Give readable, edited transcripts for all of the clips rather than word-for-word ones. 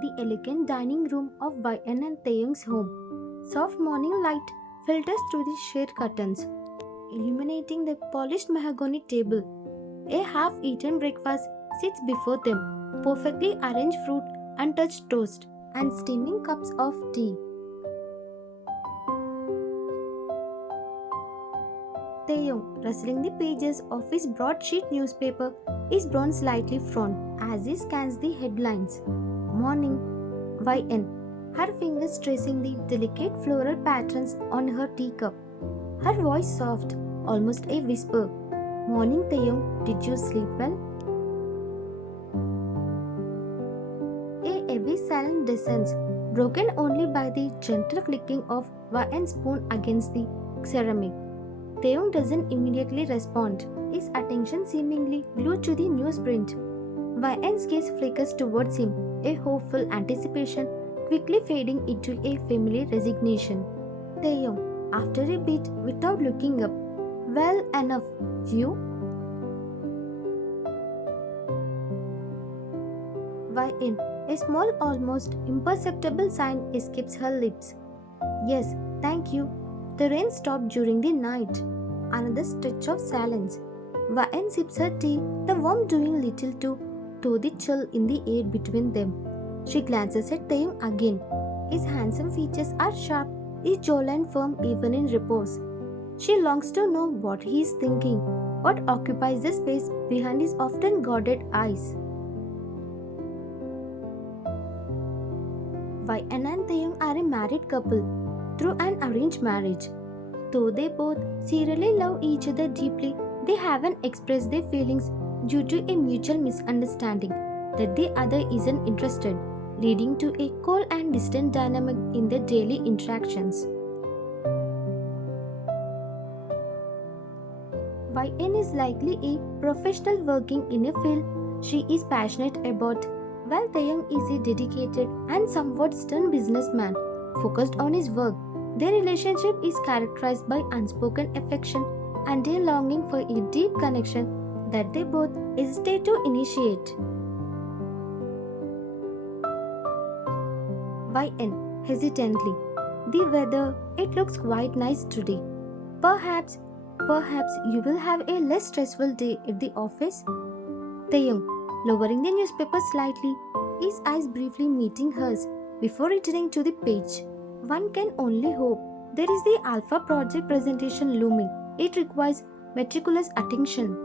the elegant dining room of YN and Taeyong's home. Soft morning light filters through the shade curtains, illuminating the polished mahogany table. A half-eaten breakfast sits before them, perfectly arranged fruit, untouched toast, and steaming cups of tea. Taeyong, rustling the pages of his broadsheet newspaper, his brow slightly frowned as he scans the headlines. Morning, YN, her fingers tracing the delicate floral patterns on her teacup. Her voice soft, almost a whisper. Morning, Taeyong, did you sleep well? A heavy silence descends, broken only by the gentle clicking of YN's spoon against the ceramic. Taeyong doesn't immediately respond, his attention seemingly glued to the newsprint. YN's gaze flickers towards him, a hopeful anticipation quickly fading into a familiar resignation. Taeyong, after a bit without looking up, well enough, you? YN, a small almost imperceptible sign escapes her lips. Yes, thank you. The rain stopped during the night. Another stretch of silence. YN sips her tea, the warmth doing little to tow the chill in the air between them. She glances at Taeyong again. His handsome features are sharp, his jawline firm even in repose. She longs to know what he is thinking, what occupies the space behind his often guarded eyes. YN and Taeyong are a married couple through an arranged marriage. Though they both serially love each other deeply, they haven't expressed their feelings due to a mutual misunderstanding that the other isn't interested, leading to a cold and distant dynamic in their daily interactions. YN is likely a professional working in a field she is passionate about, while Taeyong is a dedicated and somewhat stern businessman focused on his work. Their relationship is characterized by unspoken affection and a longing for a deep connection that they both hesitate to initiate. YN hesitantly. The weather, it looks quite nice today. Perhaps you will have a less stressful day at the office. Taeyong, lowering the newspaper slightly, his eyes briefly meeting hers before returning to the page. One can only hope. There is the Alpha project presentation looming. It requires meticulous attention.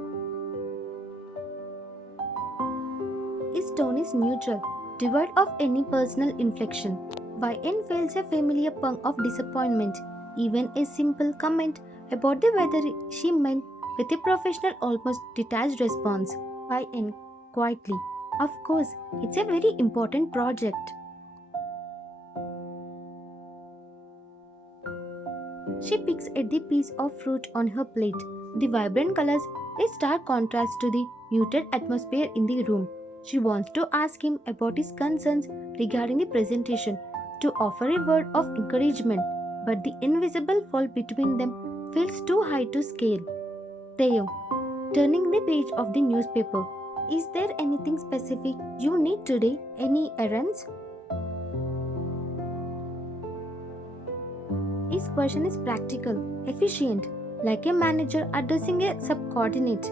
His tone is neutral, devoid of any personal inflection. YN feels a familiar pang of disappointment. Even a simple comment about the weather she meant with a professional, almost detached response. YN quietly. Of course, it's a very important project. She picks at the piece of fruit on her plate. The vibrant colors, a stark contrast to the muted atmosphere in the room. She wants to ask him about his concerns regarding the presentation, to offer a word of encouragement, but the invisible wall between them feels too high to scale. Taeyong, turning the page of the newspaper. Is there anything specific you need today? Any errands? His question is practical, efficient, like a manager addressing a subordinate.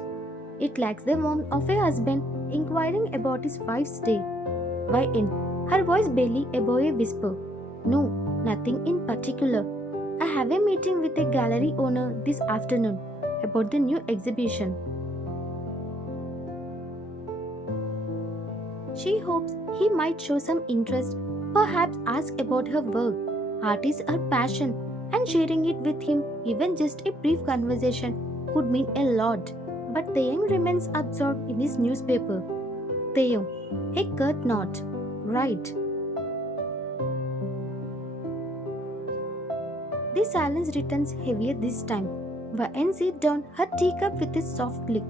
It lacks the warmth of a husband inquiring about his wife's day. YN, her voice barely above a whisper. No, nothing in particular. I have a meeting with a gallery owner this afternoon about the new exhibition. She hopes he might show some interest, perhaps ask about her work. Art is her passion, and sharing it with him, even just a brief conversation, could mean a lot. But Taeyong remains absorbed in his newspaper. Taeyong, a curt nod. Right. The silence returns heavier this time. YN sits down, her teacup with a soft click.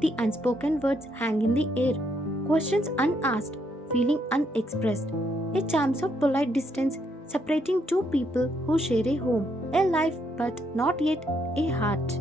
The unspoken words hang in the air. Questions unasked, feeling unexpressed. A chance of polite distance separating two people who share a home, a life, but not yet a heart.